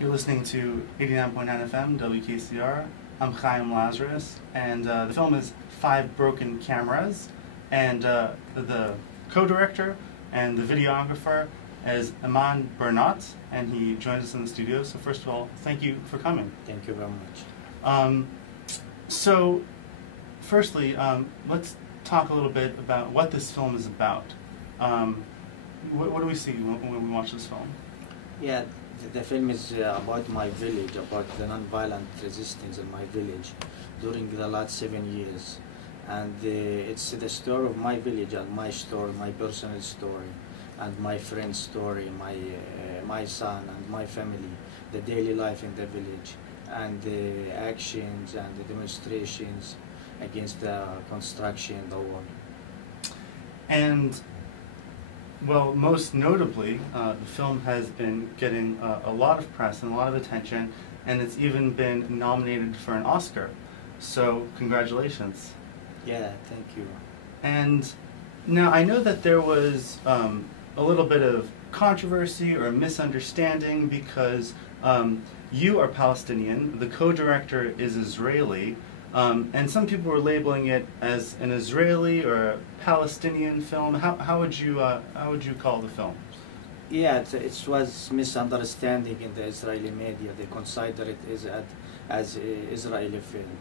You're listening to 89.9 FM, WKCR. I'm Chaim Lazaros, and the film is Five Broken Cameras, and the co-director and the videographer is Emad Burnat, and he joins us in the studio. So first of all, thank you for coming. Thank you very much. So, firstly, let's talk a little bit about what this film is about. What do we see when we watch this film? Yeah, the film is about my village, about the non-violent resistance in my village during the last 7 years. And it's the story of my village and my story, my personal story, and my friend's story, my son and my family, the daily life in the village, and the actions and the demonstrations against the construction in the war. And, well, most notably, the film has been getting a lot of press and a lot of attention, and it's even been nominated for an Oscar. So, congratulations. Yeah, thank you. And now I know that there was a little bit of controversy or misunderstanding because you are Palestinian, the co-director is Israeli, and some people were labeling it as an Israeli or a Palestinian film. How would you call the film? Yeah, it was misunderstanding in the Israeli media. They consider it as an Israeli film.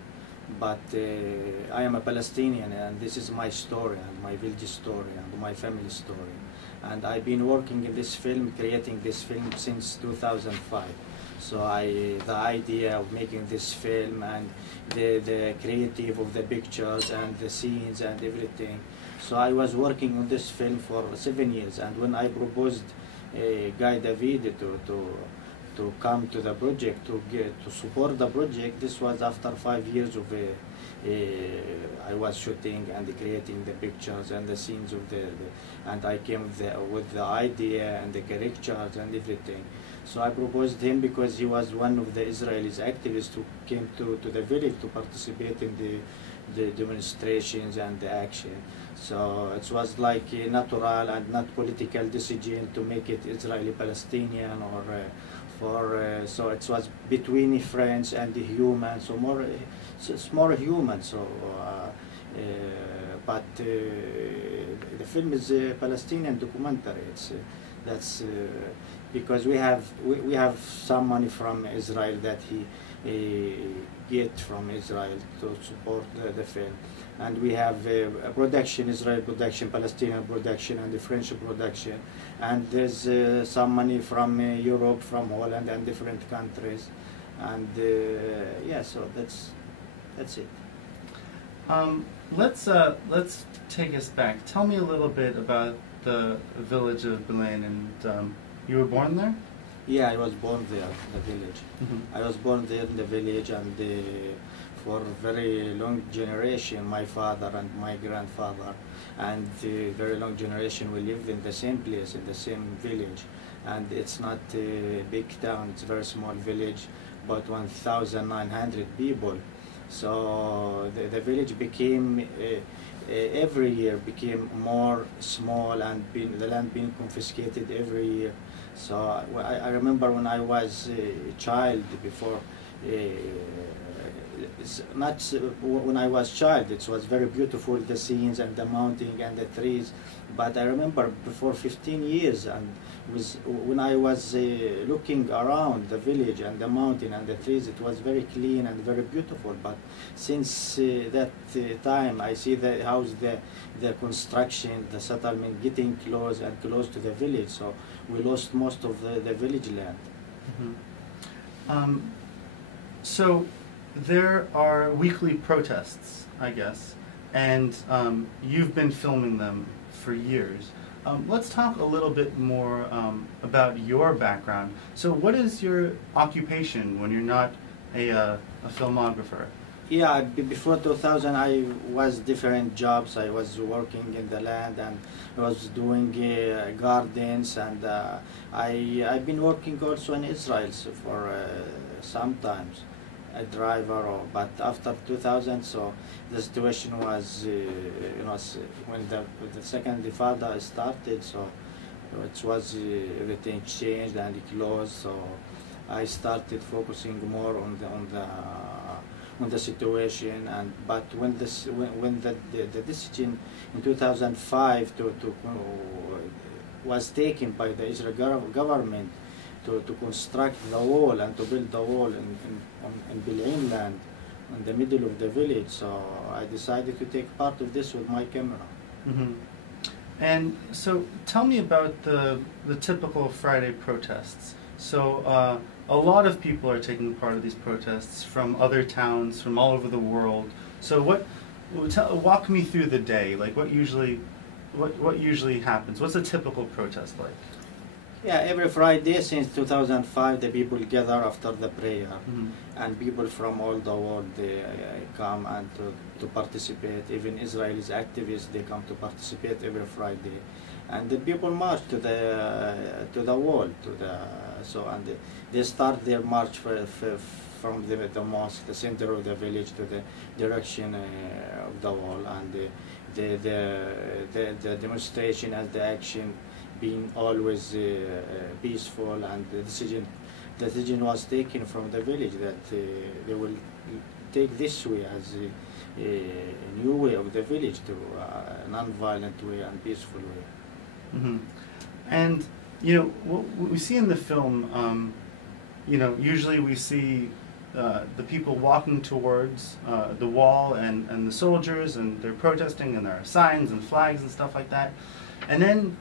But I am a Palestinian, and this is my story, and my village story, and my family story. And I've been working in this film, creating this film since 2005. So the idea of making this film and the creative of the pictures and the scenes and everything. So I was working on this film for 7 years, and when I proposed Guy David to come to the project, to support the project, this was after 5 years of I was shooting and creating the pictures and the scenes of and I came with the idea and the characters and everything. So I proposed him because he was one of the Israeli activists who came to the village to participate in the demonstrations and the action. So it was like a natural and not political decision to make it Israeli-Palestinian or so it was between friends and the human, so it's more human. So, but the film is a Palestinian documentary. That's because we have some money from Israel that he get from Israel to support the film, and we have a production, Israeli production, Palestinian production, and the French production, and there's some money from Europe, from Holland, and different countries, and yeah, so that's it. Let's take us back. Tell me a little bit about the village of Belen, and you were born there? Yeah, I was born there, in the village. Mm-hmm. I was born there in the village, and for a very long generation, my father and my grandfather, and very long generation, we lived in the same place, in the same village. And it's not a big town, it's a very small village, about 1,900 people. So the village became, every year became more small, and the land being confiscated every year. So I remember when I was a child, before, not when I was child, it was very beautiful, the scenes and the mountain and the trees. But I remember before 15 years, and when I was looking around the village and the mountain and the trees, it was very clean and very beautiful. But since that time, I see how the construction, the settlement getting close and close to the village. So we lost most of the village land. Mm-hmm. So there are weekly protests, I guess, and you've been filming them for years. Let's talk a little bit more about your background. So what is your occupation when you're not a filmographer? Yeah, before 2000 I was different jobs. I was working in the land, and I was doing gardens, and I've been working also in Israel for sometimes a driver, but after 2000, so the situation was, when the second intifada started, so it was everything changed and it closed. So I started focusing more on the situation. And but when the decision in 2005 was taken by the Israeli government to construct the wall and to build the wall in Bil'in land in the middle of the village, so I decided to take part of this with my camera. Mm-hmm. And so tell me about the typical Friday protests. So a lot of people are taking part of these protests from other towns, from all over the world. So walk me through the day. Like what usually happens? What's a typical protest like? Yeah, every Friday since 2005, the people gather after the prayer, and people from all the world they come and to participate. Even Israelis activists, they come to participate every Friday, and the people march to the wall, and they start their march from the mosque, the center of the village, to the direction of the wall, and the demonstration and the action being always peaceful, and the decision was taken from the village that they will take this way as a new way of the village, to a non-violent way and peaceful way. Mm-hmm. And what we see in the film, usually we see the people walking towards the wall and the soldiers, and they're protesting, and there are signs and flags and stuff like that, and then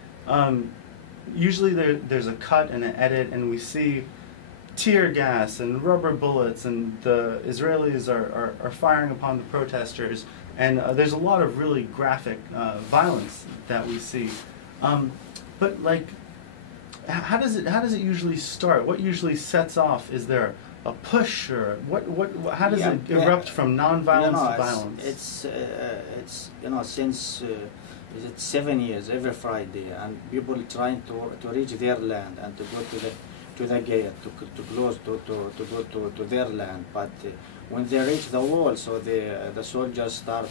usually there's a cut and an edit, and we see tear gas and rubber bullets, and the Israelis are firing upon the protesters, and there's a lot of really graphic violence that we see. But like, how does it usually start? What usually sets off? Is there a push, or how does it erupt from non-violence to violence? It's since. Is it 7 years every Friday, and people trying to reach their land and to go to the gate to go to their land. But when they reach the wall, so the soldiers start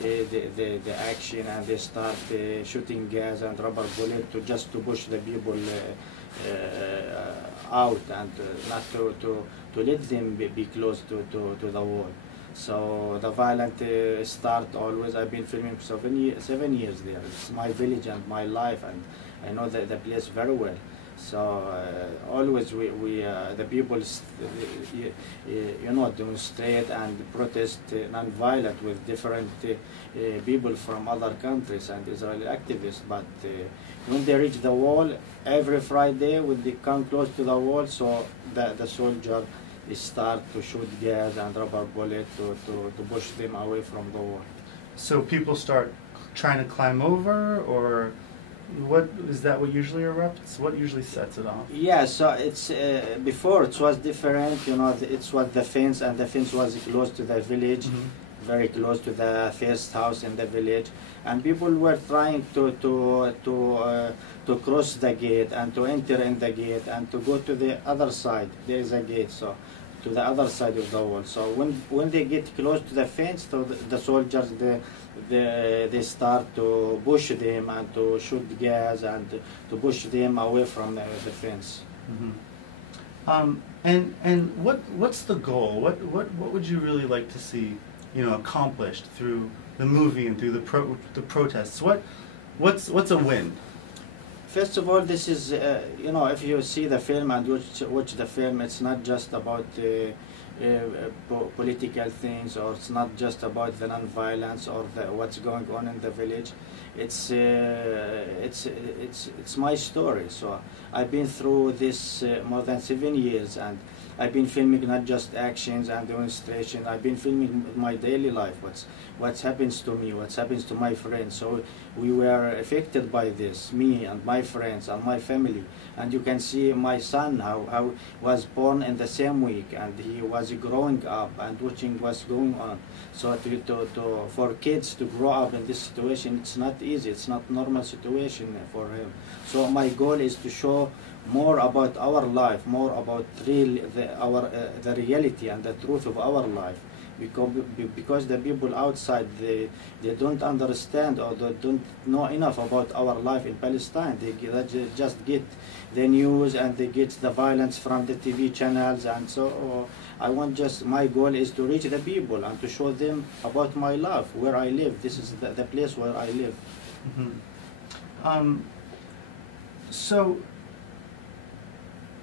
the action, and they start shooting gas and rubber bullet to push the people out, and not to let them be close to the wall. So the violent start always. I've been filming 7 years there. It's my village and my life, and I know the place very well. So always the people demonstrate and protest non-violent with different people from other countries and Israeli activists. But when they reach the wall every Friday, when they come close to the wall, so the soldier start to shoot gas and rubber bullet to push them away from the wall. So people start trying to climb over, or what is that? What usually erupts? What usually sets it off? Yeah, so it's before it was different. It was the fence, and the fence was close to the village, very close to the first house in the village, and people were trying to cross the gate and to enter in the gate and to go to the other side. There is a gate, so to the other side of the wall. So when they get close to the fence, so the soldiers they start to push them and to shoot gas and to push them away from the fence. And what's the goal? What would you really like to see accomplished through the movie and through the protests? What's a win? First of all, this is, if you see the film and watch the film, it's not just about political things, or it's not just about the non-violence or what's going on in the village. It's my story. So I've been through this more than 7 years, and I've been filming not just actions and demonstrations. I've been filming my daily life, what happens to me, what happens to my friends. So we were affected by this, me and my friends and my family. And you can see my son, how was born in the same week, and he was growing up and watching what's going on. So for kids to grow up in this situation, it's not easy. It's not normal situation for him. So my goal is to show more about our life, more about the reality and the truth of our life, because the people outside, they don't understand, or they don't know enough about our life in Palestine. They just get the news, and they get the violence from the TV channels, and so my goal is to reach the people and to show them about my life, where I live. This is the place where I live. Mm-hmm. So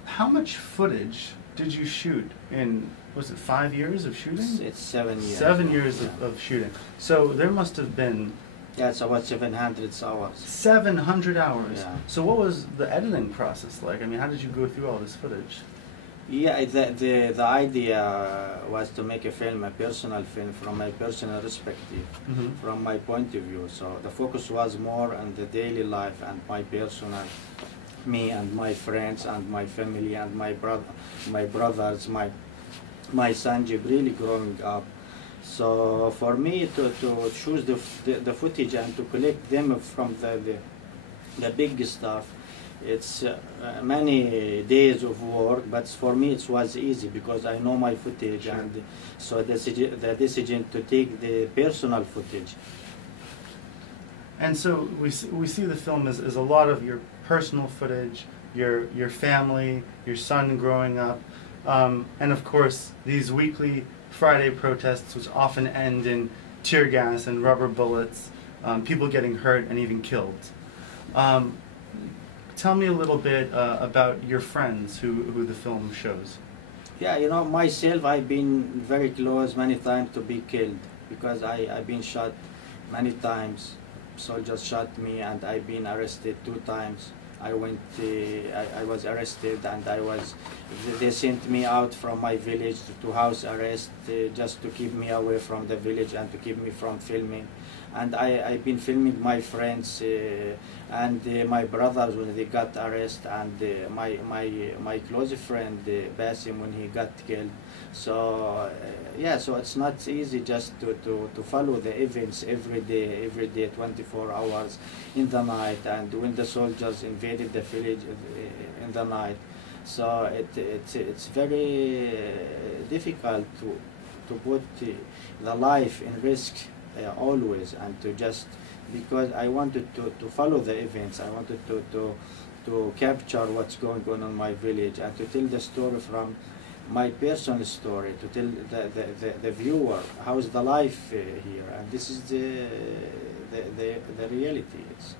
how much footage did you shoot in, was it 5 years of shooting? It's 7 years. 7 years of shooting. So there must have been... Yeah, it's about 700 hours. 700 hours? Yeah. So what was the editing process like? I mean, how did you go through all this footage? Yeah, the idea was to make a film, a personal film, from my personal perspective, from my point of view. So the focus was more on the daily life and my personal, me and my friends and my family and my brothers, my son Jibril growing up. So for me to choose the footage and to collect them from the big stuff, it's many days of work, but for me it was easy because I know my footage. Sure. And so the decision to take the personal footage. And so we see the film as a lot of your personal footage, your family, your son growing up, and of course these weekly Friday protests, which often end in tear gas and rubber bullets, people getting hurt and even killed. Tell me a little bit about your friends who the film shows. Yeah, you know, myself, I've been very close many times to be killed because I've been shot many times. Soldiers shot me, and I've been arrested 2 times. I was arrested, and they sent me out from my village to house arrest just to keep me away from the village and to keep me from filming. And I've been filming my friends and my brothers when they got arrested, and my close friend Basim when he got killed. So yeah, so it's not easy just to follow the events every day, 24 hours in the night, and when the soldiers invaded the village in the night. So it's very difficult to put the life in risk always, and to just, because I wanted to follow the events. I wanted to capture what's going on in my village and to tell the story from my personal story, to tell the viewer how is the life here, and this is the reality. It's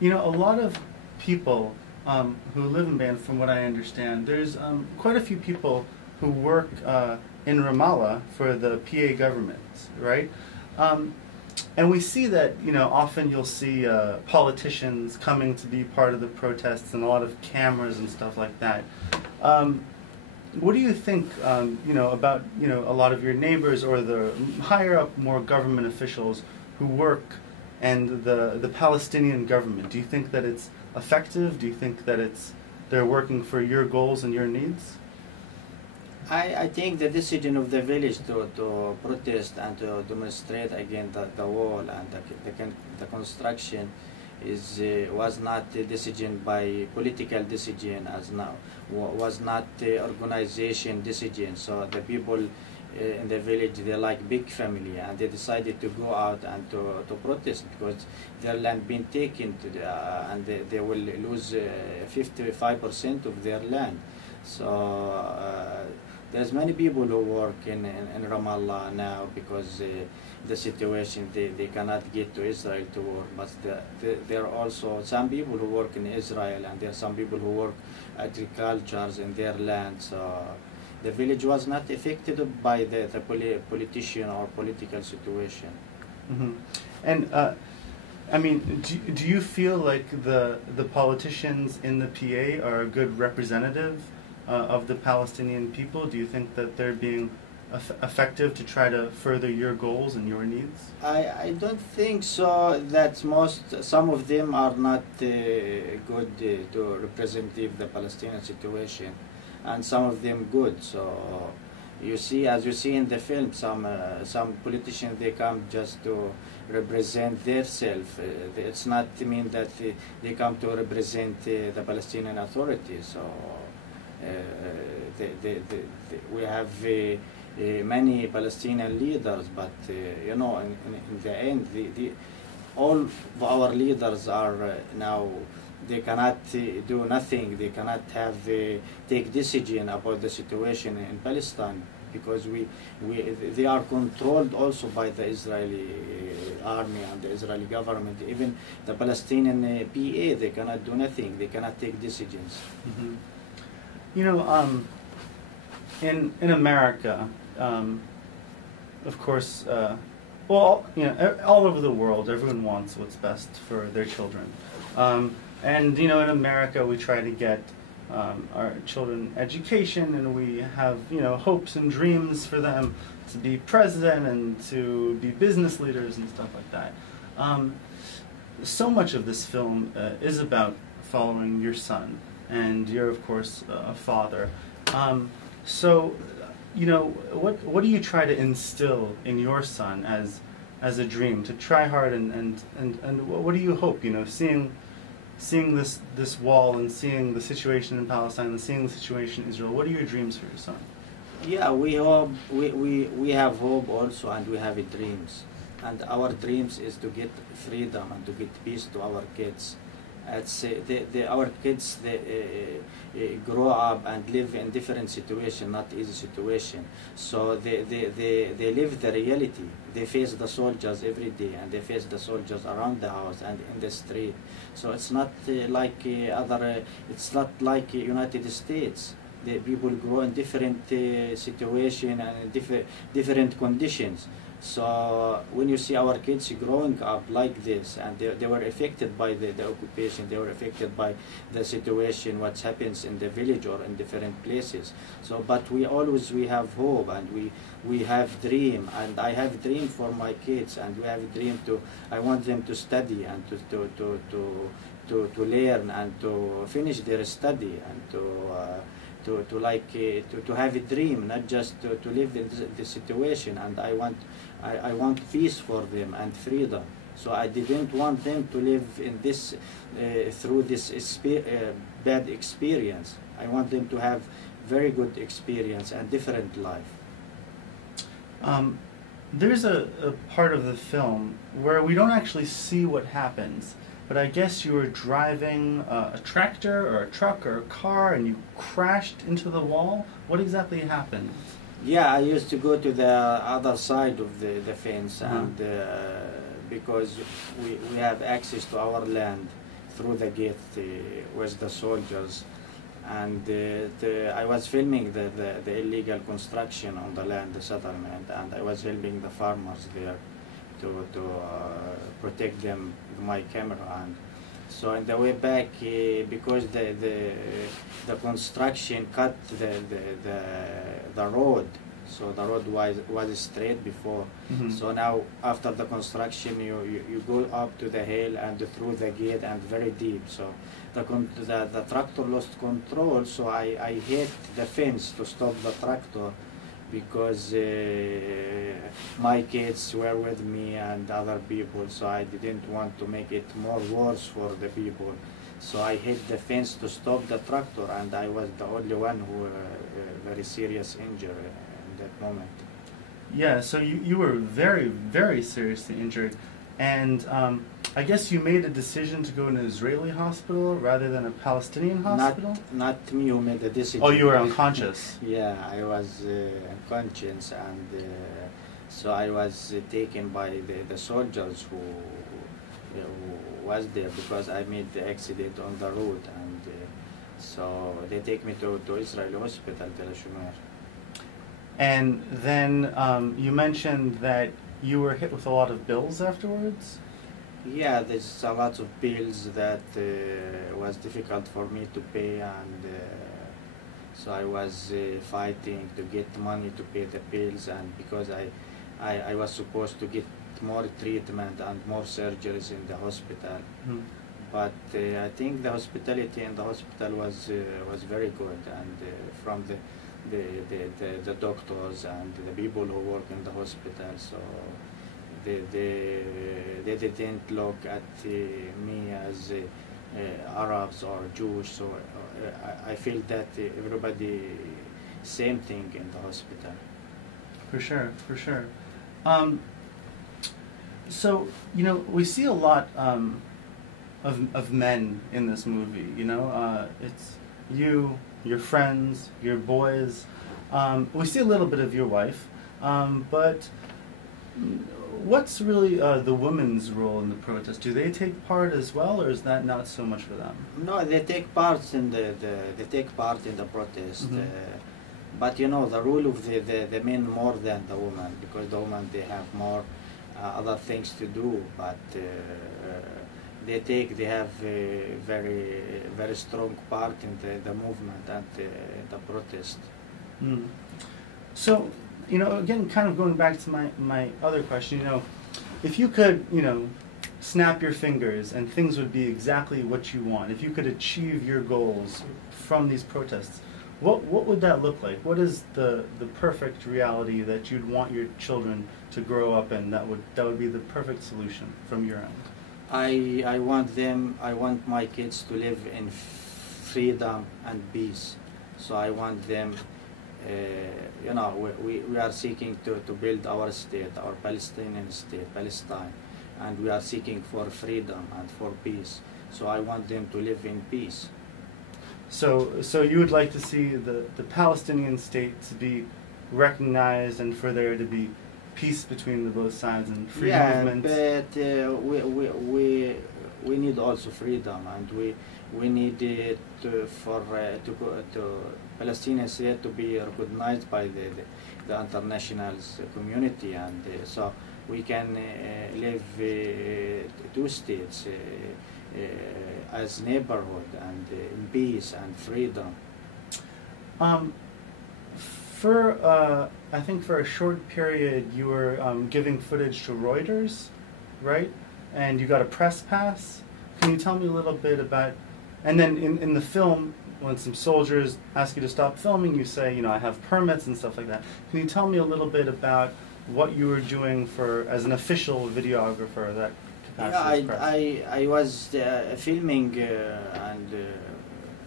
you know, a lot of people who live in Burnat, from what I understand, there's quite a few people who work in Ramallah for the PA government, right? And we see that, you know, often you'll see politicians coming to be part of the protests and a lot of cameras and stuff like that. What do you think, you know, about, you know, a lot of your neighbors or the higher up, more government officials who work and the Palestinian government? Do you think that it's effective? Do you think that they're working for your goals and your needs? I think the decision of the village to protest and to demonstrate against the wall and the construction was not a decision by political decision as now, was not organization decision. So the people in the village, they like big family, and they decided to go out and to protest because their land been taken and they will lose 55% of their land. So there's many people who work in Ramallah now because the situation, they cannot get to Israel to work, but there are also some people who work in Israel, and there are some people who work agriculture in their land. So the village was not affected by the politician or political situation. Mm-hmm. And I mean, do you feel like the politicians in the PA are a good representative of the Palestinian people? Do you think that they're being effective to try to further your goals and your needs? I don't think so. That some of them are not good to represent the Palestinian situation, and some of them good. So You see, as you see in the film, some politicians, they come just to represent themselves. It's not mean that they come to represent the Palestinian Authority. So we have many Palestinian leaders, but you know, in the end, all of our leaders are now. They cannot do nothing. They cannot have take decision about the situation in Palestine because they are controlled also by the Israeli army and the Israeli government. Even the Palestinian PA, they cannot do nothing. They cannot take decisions. Mm-hmm. You know, in America, of course, well, you know, all over the world, everyone wants what's best for their children. And you know, in America, we try to get our children education, and we have, you know, hopes and dreams for them to be president and to be business leaders and stuff like that. So much of this film is about following your son, and you're, of course, a father. So, you know, what do you try to instill in your son as a dream to try hard, and what do you hope, you know, seeing this wall and seeing the situation in Palestine and seeing the situation in Israel, what are your dreams for your son? Yeah, we hope, we have hope also, and we have dreams. And our dreams is to get freedom and to get peace to our kids. It's, our kids, they grow up and live in different situation, not easy situation. So they live the reality. They face the soldiers every day, and they face the soldiers around the house and in the street. So it's not like it's not like United States. The people grow in different situation and different conditions. So when you see our kids growing up like this, and they were affected by the occupation, they were affected by the situation, what happens in the village or in different places. So, but we have hope, and we have dream, and I have dream for my kids, and we have dream I want them to study and to learn and to finish their study and to have a dream, not just to live in this situation. And I want peace for them and freedom. So I didn't want them to live in this through this bad experience. I want them to have very good experience and different life. There's a part of the film where we don't actually see what happens, but I guess you were driving a tractor or a truck or a car and you crashed into the wall. What exactly happened? Yeah, I used to go to the other side of the fence, and because we have access to our land through the gate with the soldiers, and I was filming the illegal construction on the land, the settlement, and I was helping the farmers there to protect them with my camera. And so in the way back, because the construction cut the road, so the road was straight before. Mm-hmm. So now after the construction, you go up to the hill and through the gate and very deep. So the tractor lost control. So I hit the fence to stop the tractor, because my kids were with me and other people, so I didn't want to make it more worse for the people. So I hit the fence to stop the tractor, and I was the only one who very serious injury in that moment. Yeah, so you were very, very seriously injured, and I guess you made a decision to go to an Israeli hospital rather than a Palestinian hospital? Not me who made the decision. Oh, you were unconscious. Yeah, I was unconscious, and so I was taken by the soldiers who was there, because I made the accident on the road, and so they take me to Israeli hospital, Tel Shumer. And then you mentioned that you were hit with a lot of bills afterwards? Yeah, there's a lot of bills that was difficult for me to pay, and so I was fighting to get money to pay the bills, and because I was supposed to get more treatment and more surgeries in the hospital. but I think the hospitality in the hospital was very good, and from the doctors and the people who work in the hospital, so they didn't look at me as Arabs or Jewish, so I feel that everybody same thing in the hospital. For sure, for sure. So, you know, we see a lot of men in this movie, you know. It's you, your friends, your boys. We see a little bit of your wife, but what's really the women's role in the protest? Do they take part as well, or is that not so much for them? No, they take part in they take part in the protest. But you know, the role of the men more than the women, because the women they have more other things to do, but they have a very strong part in the movement and the protest. So, you know, again, kind of going back to my other question, you know, if you could, you know, snap your fingers and things would be exactly what you want, if you could achieve your goals from these protests, what would that look like? What is the perfect reality that you'd want your children to grow up in that would be the perfect solution from your end? I want my kids to live in freedom and peace. So I want them, you know, we are seeking to build our state, our Palestinian state, Palestine, and we are seeking for freedom and for peace. So I want them to live in peace. So you would like to see the Palestinian state to be recognized and for there to be peace between the both sides and free movement? Yeah, but we need also freedom, and we need for Palestinian state to be recognized by the international community, and so we can live two states as neighborhood and in peace and freedom. I think for a short period you were giving footage to Reuters, right? And you got a press pass. Can you tell me a little bit about, and then in the film, when some soldiers ask you to stop filming, you say, you know, I have permits and stuff like that. Can you tell me a little bit about what you were doing as an official videographer, that capacity as press? I was filming and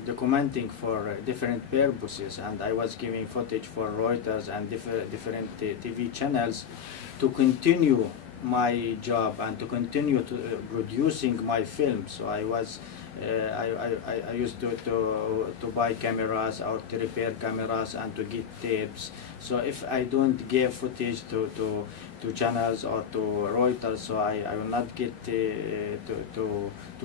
documenting for different purposes, and I was giving footage for Reuters and different TV channels to continue my job and to continue to producing my film. So I was I used to buy cameras or to repair cameras and to get tapes. So if I don't give footage to channels or to Reuters, so I will not get to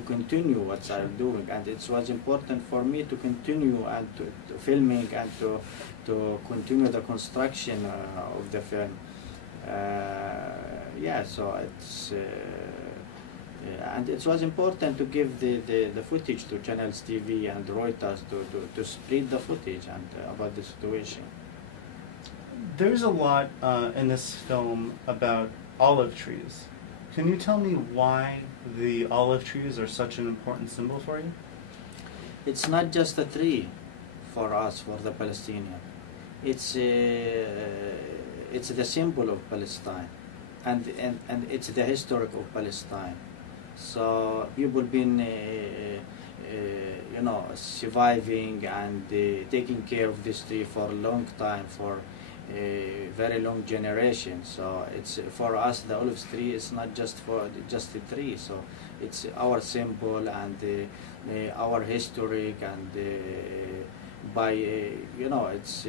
continue what I'm doing. And it was important for me to continue and to filming and to continue the construction of the film. Yeah, so it's and it was important to give the footage to channels TV and Reuters to spread the footage and about the situation. There's a lot in this film about olive trees. Can you tell me why the olive trees are such an important symbol for you? It's not just a tree for us, for the Palestinian. It's the symbol of Palestine, and it's the history of Palestine. So people been you know, surviving and taking care of this tree for a long time, for a very long generation. So it's for us, the olive tree is not just a tree. So it's our symbol and our history, and by you know, it's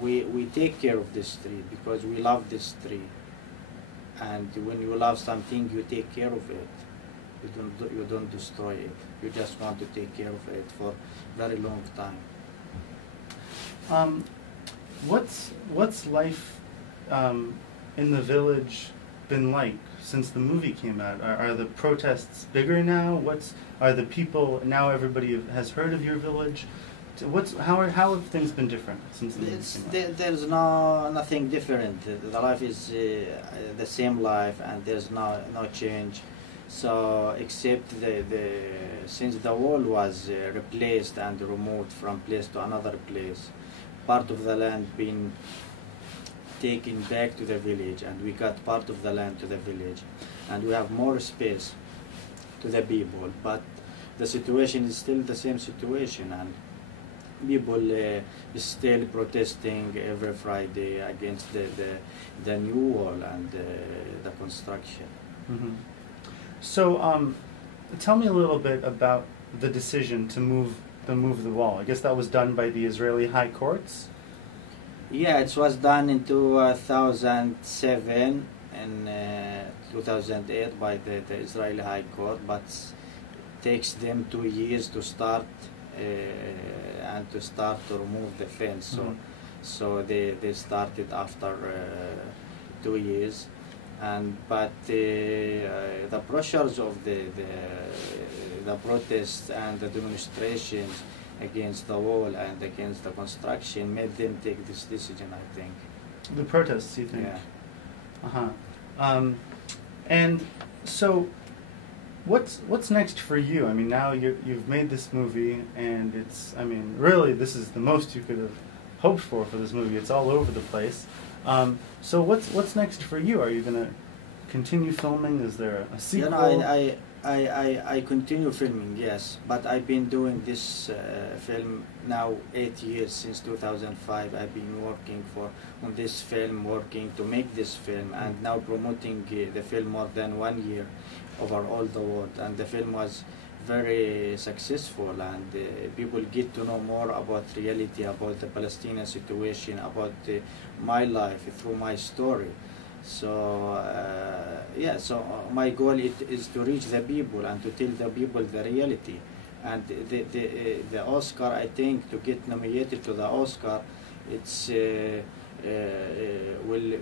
we take care of this tree because we love this tree. And when you love something, you take care of it. You don't destroy it. You just want to take care of it for very long time. What's life in the village been like since the movie came out? Are the protests bigger now? Are the people now? Everybody has heard of your village. How have things been different since the movie came out? There's nothing different. The life is the same life, and there's no change. So except since the wall was replaced and removed from place to another place, part of the land being taken back to the village, and we got part of the land to the village, and we have more space to the people, but the situation is still the same situation, and people is still protesting every Friday against the new wall and the construction. Mm-hmm. So tell me a little bit about the decision to move the wall. I guess that was done by the Israeli high courts. Yeah, it was done in 2007 and 2008 by the Israeli High Court, but it takes them 2 years to start and to remove the fence. Mm-hmm. So they started after 2 years, but the pressures of the protests and the demonstrations against the wall and against the construction made them take this decision, I think. The protests, you think? Yeah. And so, what's next for you? I mean, now you've made this movie, and it's, I mean, really, this is the most you could have hoped for this movie. It's all over the place. So what's next for you? Are you going to continue filming? Is there a sequel? You know, I continue filming, yes, but I've been doing this film now 8 years, since 2005. I've been working on this film, working to make this film, and now promoting the film more than 1 year over all the world. And the film was very successful, and people get to know more about reality, about the Palestinian situation, about my life through my story. So yeah, so my goal is to reach the people and to tell the people the reality. And the Oscar, I think, to get nominated to the Oscar, it's will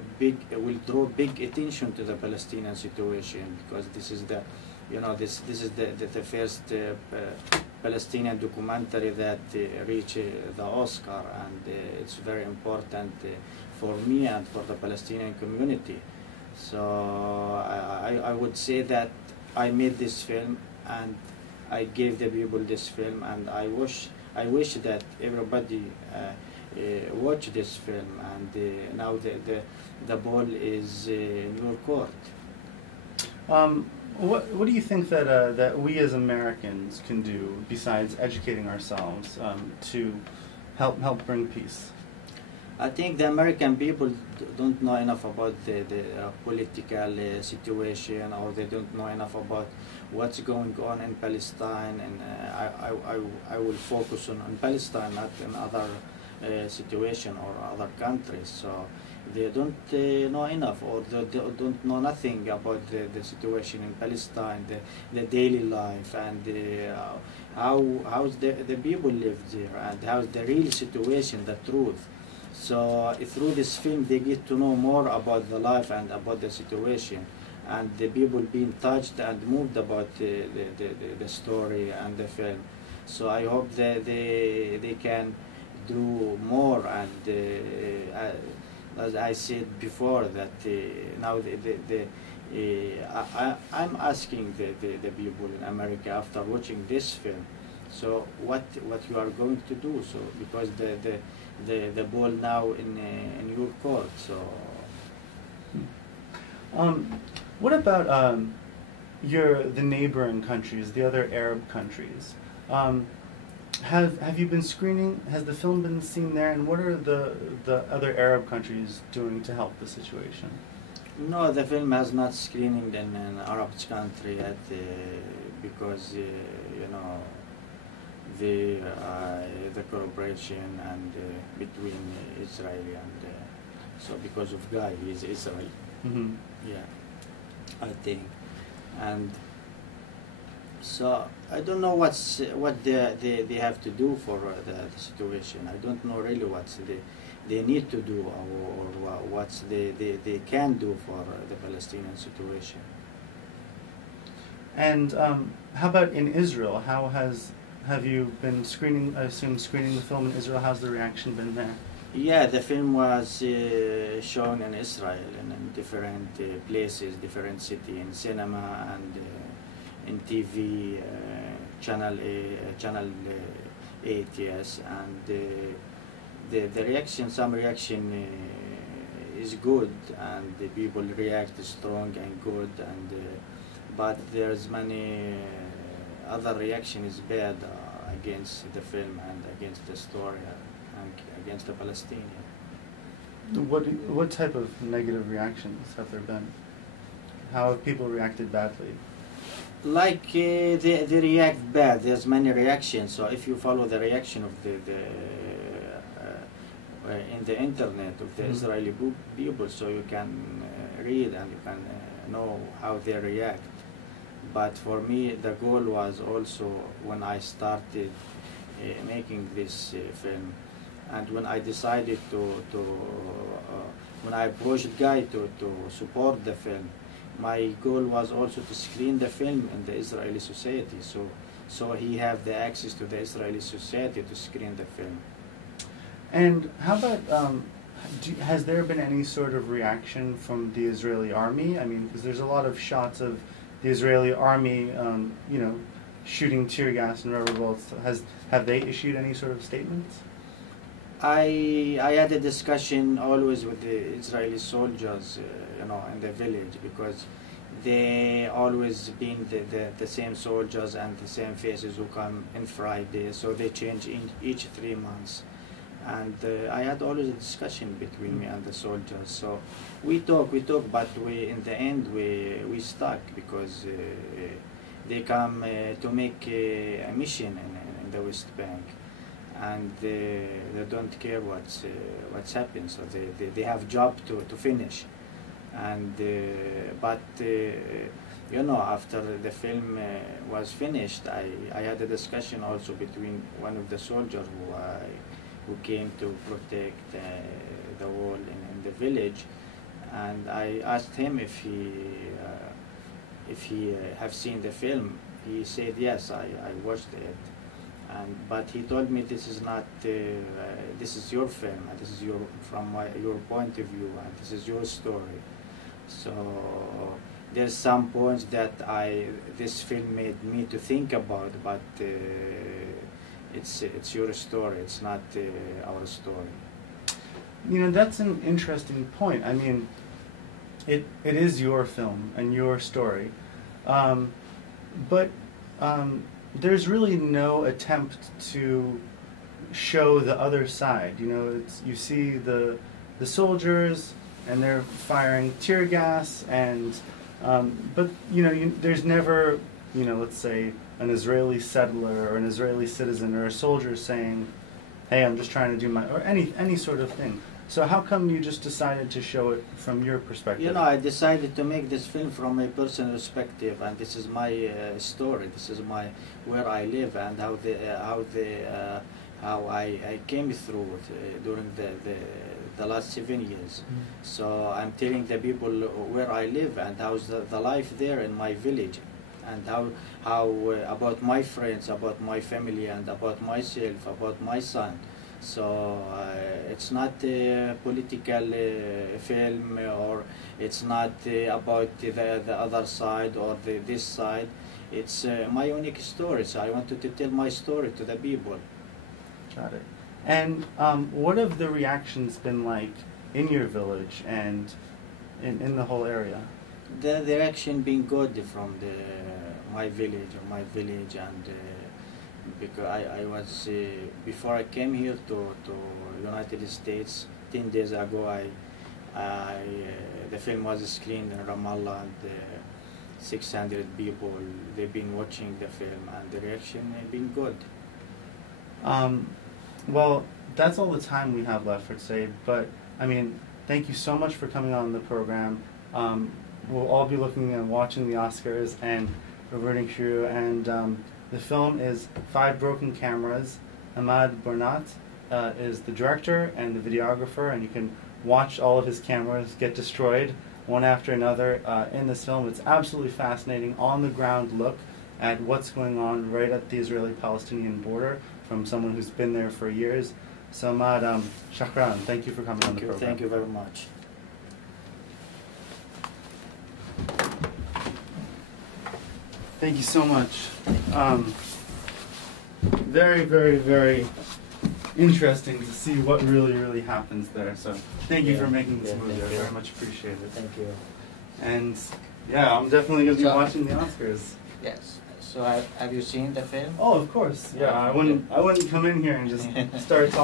draw big attention to the Palestinian situation, because this is the, you know, this is the first Palestinian documentary that reached the Oscar, and it's very important for me and for the Palestinian community. So I would say that I made this film and I gave the people this film, and I wish that everybody watch this film, and now the ball is in your court. What do you think that we as Americans can do besides educating ourselves to help bring peace? I think the American people don't know enough about the political situation, or they don't know enough about what's going on in Palestine, and I will focus on Palestine, not in other situation or other countries. So they don't know enough, or they don't know nothing about the situation in Palestine, the daily life, and how the people live there, and how's the real situation, the truth. So through this film they get to know more about the life and about the situation, and the people being touched and moved about the story and the film. So I hope that they can do more, and as I said before, that now I'm asking the people in America after watching this film, so what you are going to do, so because the ball now in your court. So what about the neighboring countries, the other Arab countries? Have you been screening? Has the film been seen there? And what are the other Arab countries doing to help the situation? No, the film has not screening in an Arab country yet, because you know, the cooperation and between Israel and so because of Guy, he is Israel. Mm-hmm. Yeah, I think, and so I don't know what they have to do for the situation. I don't know really what they need to do, or what they can do for the Palestinian situation. And how about in Israel? Have you been screening? I assume screening the film in Israel. How's the reaction been there? Yeah, the film was shown in Israel and in different places, different city, in cinema, and in TV, channel 8, yes, and the reaction, some reaction is good, and the people react strong and good, and but there's many other reaction is bad against the film and against the story and against the Palestinian. What type of negative reactions have there been? How have people reacted badly? Like they react bad. There's many reactions. So if you follow the reaction of the in the internet of the Israeli people, so you can read and you can know how they react. But for me, the goal was also when I started making this film, and when I decided when I approached Guy to support the film, my goal was also to screen the film in the Israeli society, so he have the access to the Israeli society to screen the film. And how about, has there been any sort of reaction from the Israeli army? I mean, because there's a lot of shots of the Israeli army, shooting tear gas and rubber bullets. Have they issued any sort of statements? I had a discussion always with the Israeli soldiers, in the village, because they always been the same soldiers and the same faces who come in Friday, so they change in each 3 months. And I had always a discussion between me and the soldiers. So we talk, but in the end we stuck, because they come to make a mission in the West Bank, and they don't care what's happened. So they have job to finish. And but after the film was finished, I had a discussion also between one of the soldiers who came to protect the wall in the village, and I asked him if he have seen the film. He said yes, I watched it, but he told me this is not this is your film, and this is from your point of view, and this is your story. So there's some points that this film made me to think about, but it's your story, it's not our story. That's an interesting point. I mean, it is your film and your story, but there's really no attempt to show the other side. You see the soldiers, and they're firing tear gas, and but there's never, let's say, an Israeli settler or an Israeli citizen or a soldier saying, "Hey, I'm just trying to do or any sort of thing." So how come you just decided to show it from your perspective? I decided to make this film from a personal perspective, and this is my story. This is where I live, and how I came through during the last 7 years. So I'm telling the people where I live and how's the life there in my village, and how about my friends, about my family, and about myself, about my son. So it's not a political film, or it's not about the other side or this side. It's my unique story, so I wanted to tell my story to the people. Got it. And what have the reactions been like in your village and in the whole area? The reaction been good from my village, and because I was before I came here to United States 10 days ago, the film was screened in Ramallah, and 600 people, they've been watching the film, and the reaction has been good. Well, that's all the time we have left for today, but I mean, thank you so much for coming on the program. We'll all be looking and watching the Oscars and rooting for you, and the film is 5 Broken Cameras. Emad Burnat is the director and the videographer, and you can watch all of his cameras get destroyed one after another in this film. It's absolutely fascinating, on-the-ground look at what's going on right at the Israeli-Palestinian border from someone who's been there for years. So Emad, shukran, thank you for coming on the program. Thank you very much. Thank you so much. Very, very, very interesting to see what really happens there. So thank you for making this movie. I very much appreciate it. Thank you. And yeah, I'm definitely going to be watching the Oscars. Yes. So have you seen the film? Oh, of course. Yeah, I wouldn't come in here and just start talking.